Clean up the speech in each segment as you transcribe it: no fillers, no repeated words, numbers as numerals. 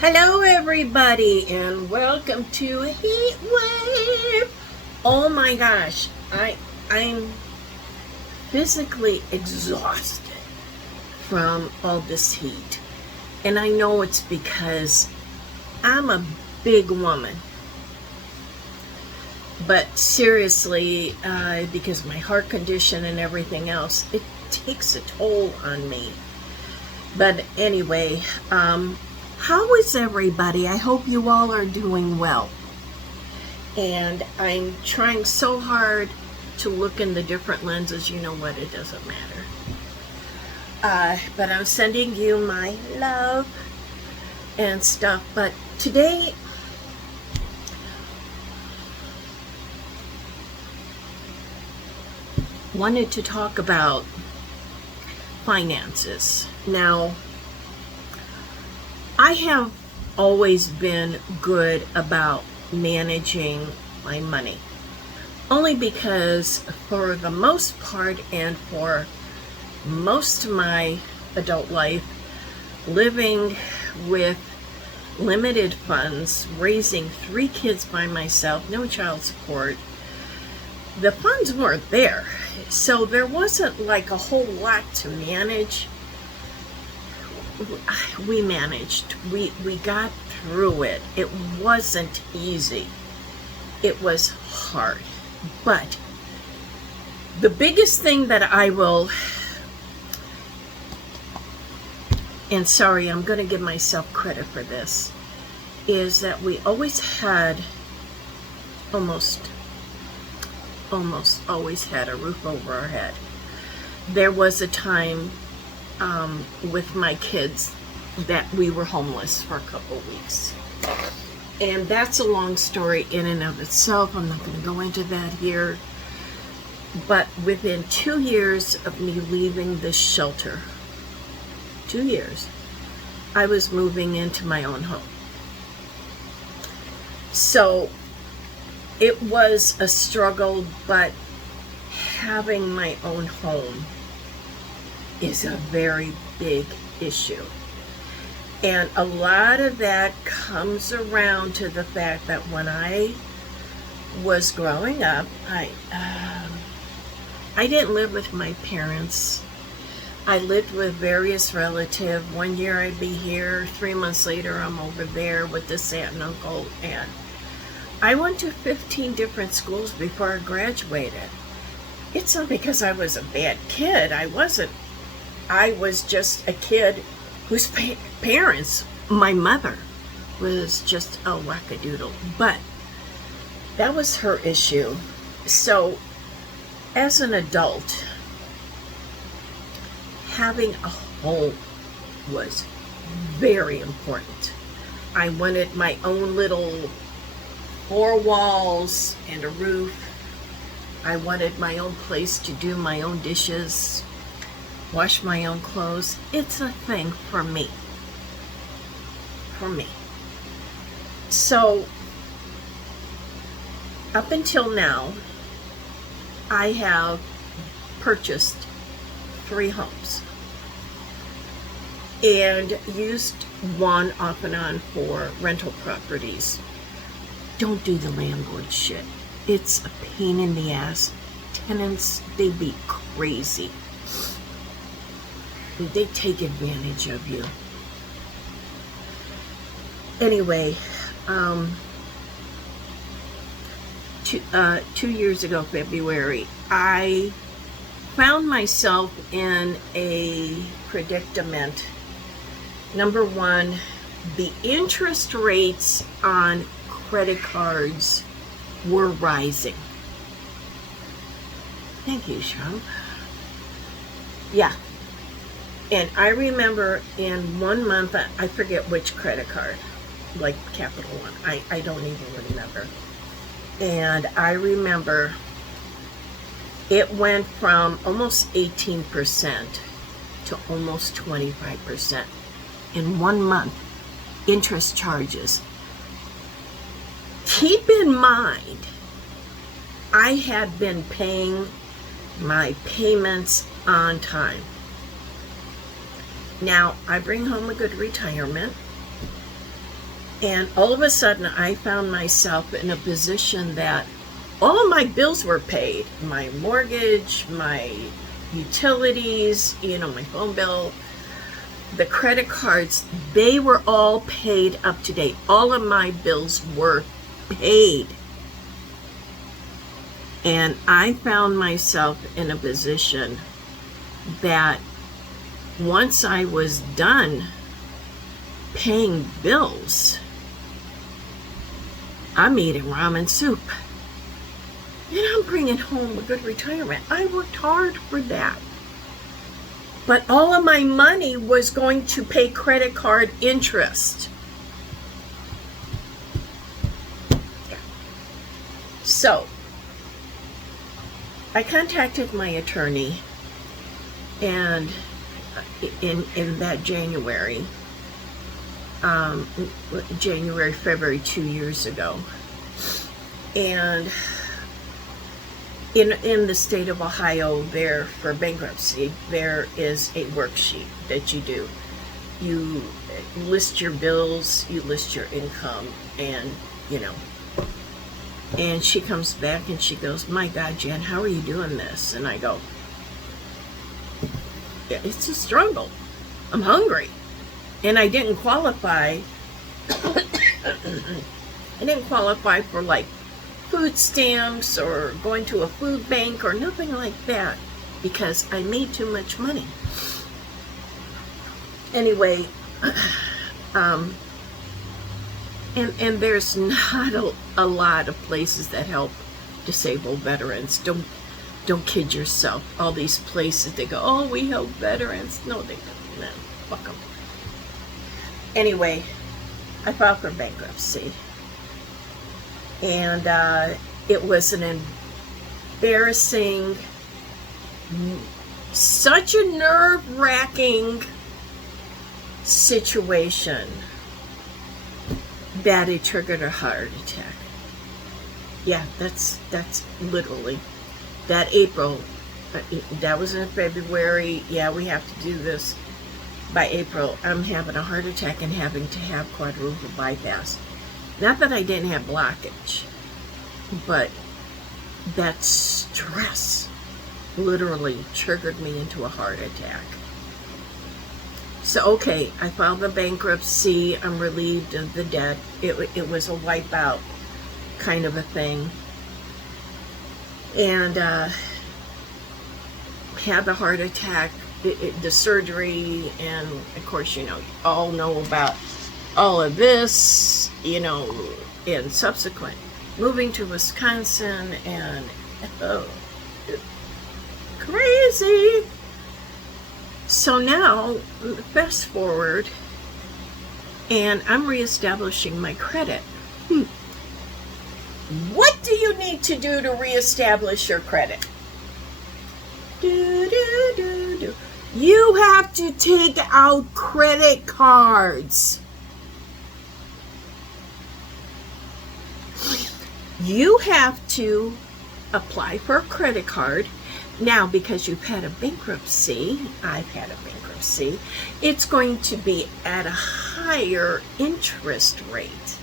Hello, everybody, and welcome to Heat Wave. Oh my gosh, I'm physically exhausted from all this heat, and I know it's because I'm a big woman. But seriously, because of my heart condition and everything else, it takes a toll on me. But anyway, how is everybody? I hope you all are doing well. And I'm trying so hard to look in the different lenses. You know what? It doesn't matter. But I'm sending you my love and stuff. But today, wanted to talk about finances. Now, I have always been good about managing my money, only because for the most part and for most of my adult life, living with limited funds, raising 3 kids by myself, no child support, the funds weren't there. So there wasn't like a whole lot to manage. We managed. We got through it. It wasn't easy. It was hard. But the biggest thing that I will, and sorry, I'm going to give myself credit for this, is that we always had, almost always had a roof over our head. There was a time with my kids that we were homeless for a couple weeks. And that's a long story in and of itself. I'm not going to go into that here. But within 2 years of me leaving the shelter, 2 years, I was moving into my own home. So it was a struggle, but having my own home is a very big issue. And a lot of that comes around to the fact that when I was growing up, I didn't live with my parents. I lived with various relatives. 1 year I'd be here, 3 months later I'm over there with this aunt and uncle, and I went to 15 different schools before I graduated. It's not because I was a bad kid. I wasn't. I was just a kid whose parents, my mother, was just a wackadoodle. But that was her issue. So as an adult, having a home was very important. I wanted my own little 4 walls and a roof. I wanted my own place to do my own dishes, wash my own clothes. It's a thing for me. So, up until now, I have purchased 3 homes and used one off and on for rental properties. Don't do the landlord shit. It's a pain in the ass. Tenants, they be crazy. They take advantage of you. Anyway, 2 years ago, February, I found myself in a predicament. Number one, the interest rates on credit cards were rising. Thank you, Trump. Yeah. And I remember in 1 month, I forget which credit card, like Capital One. I don't even remember. And I remember it went from almost 18% to almost 25% in 1 month. Interest charges. Keep in mind, I had been paying my payments on time. Now, I bring home a good retirement, And all of a sudden, I found myself in a position that all of my bills were paid. My mortgage, my utilities, my phone bill, the credit cards, they were all paid up to date. All of my bills were paid. And I found myself in a position that once I was done paying bills, I'm eating ramen soup. And I'm bringing home a good retirement. I worked hard for that. But all of my money was going to pay credit card interest. Yeah. So, I contacted my attorney, and in that January, February 2 years ago. And in the state of Ohio, there, for bankruptcy, there is a worksheet that you do. You list your bills, you list your income, and and she comes back and she goes, "My God, Jen, how are you doing this?" And I go, "Yeah, it's a struggle. I'm hungry." And I didn't qualify. I didn't qualify for like food stamps or going to a food bank or nothing like that because I made too much money. Anyway, and there's not a lot of places that help disabled veterans. Don't kid yourself. All these places, they go, "Oh, we help veterans." No, they don't. No, fuck them. Anyway, I filed for bankruptcy. And it was an embarrassing, such a nerve-wracking situation that it triggered a heart attack. Yeah, that's literally that April. That was in February. Yeah, we have to do this. By April, I'm having a heart attack and having to have quadruple bypass. Not that I didn't have blockage, but that stress literally triggered me into a heart attack. So, okay, I filed the bankruptcy. I'm relieved of the debt. It was a wipeout kind of a thing. And had the heart attack, the surgery, and of course, you all know about all of this, and subsequent moving to Wisconsin, and crazy. So now, fast forward, and I'm reestablishing my credit. What do you need to do to reestablish your credit? You have to take out credit cards. You have to apply for a credit card. Now, because you've had a bankruptcy, I've had a bankruptcy, it's going to be at a higher interest rate.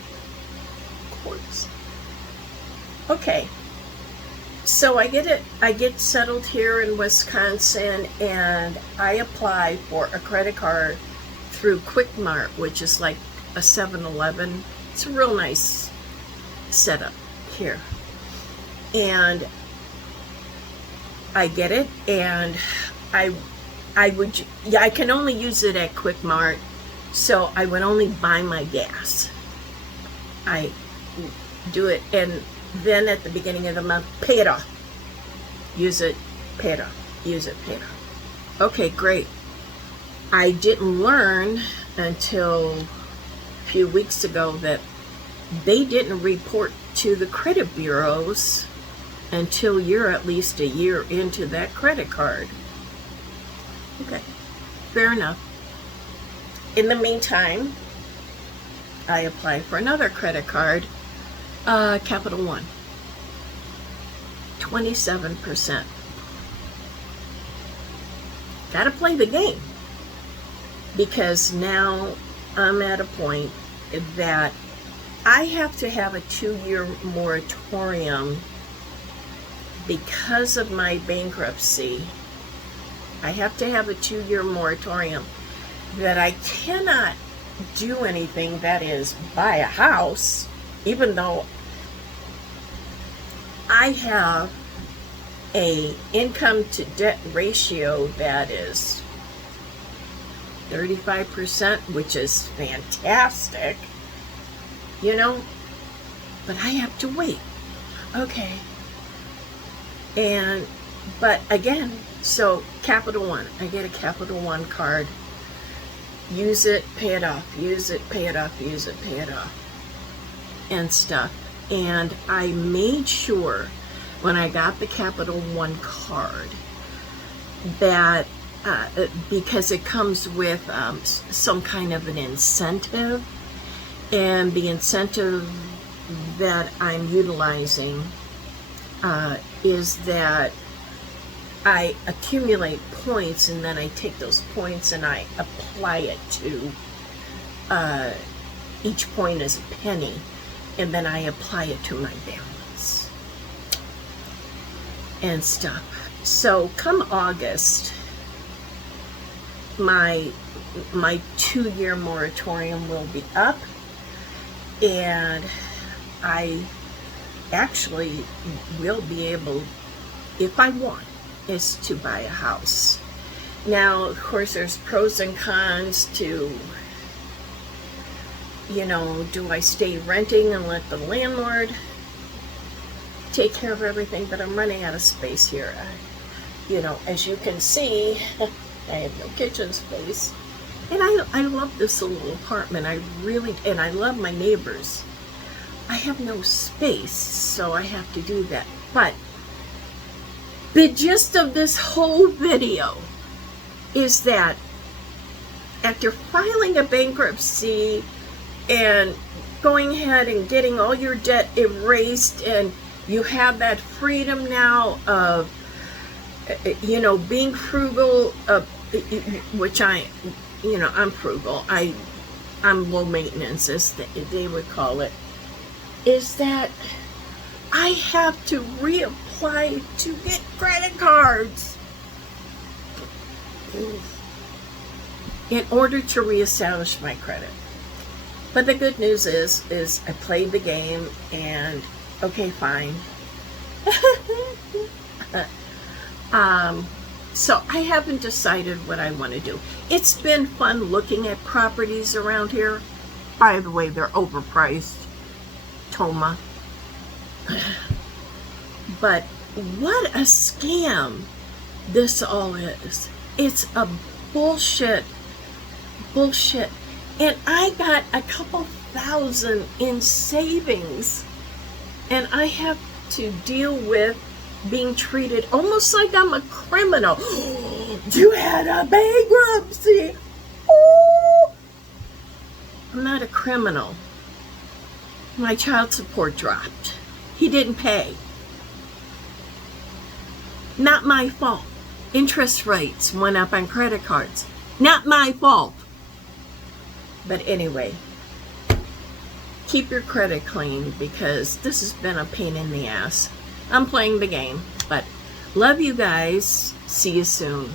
Of course. Okay. So I get settled here in Wisconsin, and I apply for a credit card through Quick Mart, which is like a 7-Eleven. It's a real nice setup here. And I get it, and I can only use it at Quick Mart, so I would only buy my gas. I do it, and then at the beginning of the month, pay it off. Use it, pay it off. Use it, pay it off. Okay, great. I didn't learn until a few weeks ago that they didn't report to the credit bureaus until you're at least a year into that credit card. Okay, fair enough. In the meantime, I applied for another credit card, Capital One, 27%. Gotta play the game, because now I'm at a point that I have to have a 2-year moratorium because of my bankruptcy. I have to have a 2-year moratorium that I cannot do anything, that is, buy a house, even though I have a income to debt ratio that is 35%, which is fantastic, you know, but I have to wait. Okay. But again, so Capital One, I get a Capital One card, use it, pay it off, use it, pay it off, use it, pay it off, and stuff. And I made sure when I got the Capital One card that because it comes with some kind of an incentive, and the incentive that I'm utilizing is that I accumulate points, and then I take those points and I apply it to each point is a penny, and then I apply it to my balance and stuff. So come August, my 2-year moratorium will be up, and I actually will be able, if I want, is to buy a house. Now, of course, there's pros and cons to, you know, do I stay renting and let the landlord take care of everything? But I'm running out of space here. You know, as you can see, I have no kitchen space. And I love this little apartment. And I love my neighbors. I have no space, so I have to do that. But the gist of this whole video is that after filing a bankruptcy and going ahead and getting all your debt erased, and you have that freedom now of, you know, being frugal, which I'm frugal. I'm low maintenance, as they would call it, is that I have to reapply to get credit cards in order to reestablish my credit. But the good news is I played the game, and okay, fine. So I haven't decided what I want to do. It's been fun looking at properties around here. By the way, they're overpriced. Toma. But what a scam this all is. It's a bullshit. And I got a couple thousand in savings, and I have to deal with being treated almost like I'm a criminal. You had a bankruptcy. Oh. I'm not a criminal. My child support dropped. He didn't pay. Not my fault. Interest rates went up on credit cards. Not my fault. But anyway, keep your credit clean, because this has been a pain in the ass. I'm playing the game, but love you guys. See you soon.